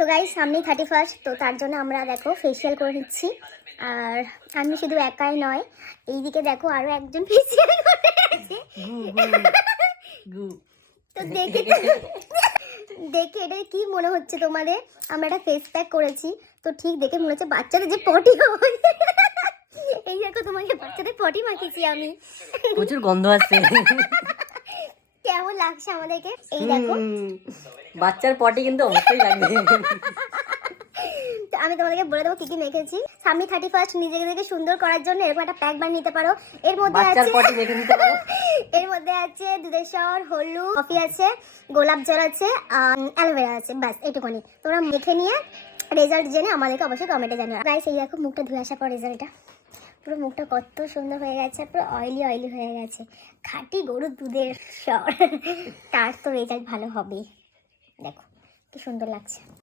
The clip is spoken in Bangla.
তো গাইস সামনেই 31st, তো তার জন্য আমরা দেখো ফেসিয়াল করে নিচ্ছি। আর আমি শুধু একাই নয়, এইদিকে দেখো আরো একজন ফেসিয়াল করে আছে। তো দেখে এটা কি মনে হচ্ছে তোমাদের? আমরা একটা ফেস প্যাক করেছি, তো ঠিক দেখে মনে হচ্ছে বাচ্চাদের যে পটি হয়। এই দেখো তোমাকে বাচ্চাদের পটি মাখিয়েছি আমি। প্রচুর গন্ধ আসছে। কেমন লাগছে আমাদেরকে? এই দেখো বাচ্চার পটি কিন্তু অবশ্যই লাগবে। তো আমি তোমাদেরকে বলে দেবো কি কি মেখেছি। সামনে 31st, নিজেকে সুন্দর করার জন্য এরকম একটা প্যাক বানিয়ে নিতে পারো। এর মধ্যে বাচ্চার আছে পটি মেখে নিতে পারো। এর মধ্যে আছে দুধেশ্বর, হলুদ, কফি আছে, গোলাপ জল আছে, অ্যালোভেরা আছে, ব্যাস এইটুকুনি। তোমরা মেখে নিয়ে রেজাল্ট জেনে আমাদেরকে অবশ্যই কমেন্টে জানাও। গাইস এই দেখো মুখটা ধুয়ে আসার পর রেজাল্টটা, পুরো মুখটা কত সুন্দর হয়ে গেছে, পুরো অয়েলি অয়েলি হয়ে গেছে, খাঁটি গরুর দুধের স্বর। তার তো রেজাল্ট ভালো হবে। দেখো কি সুন্দর লাগছে।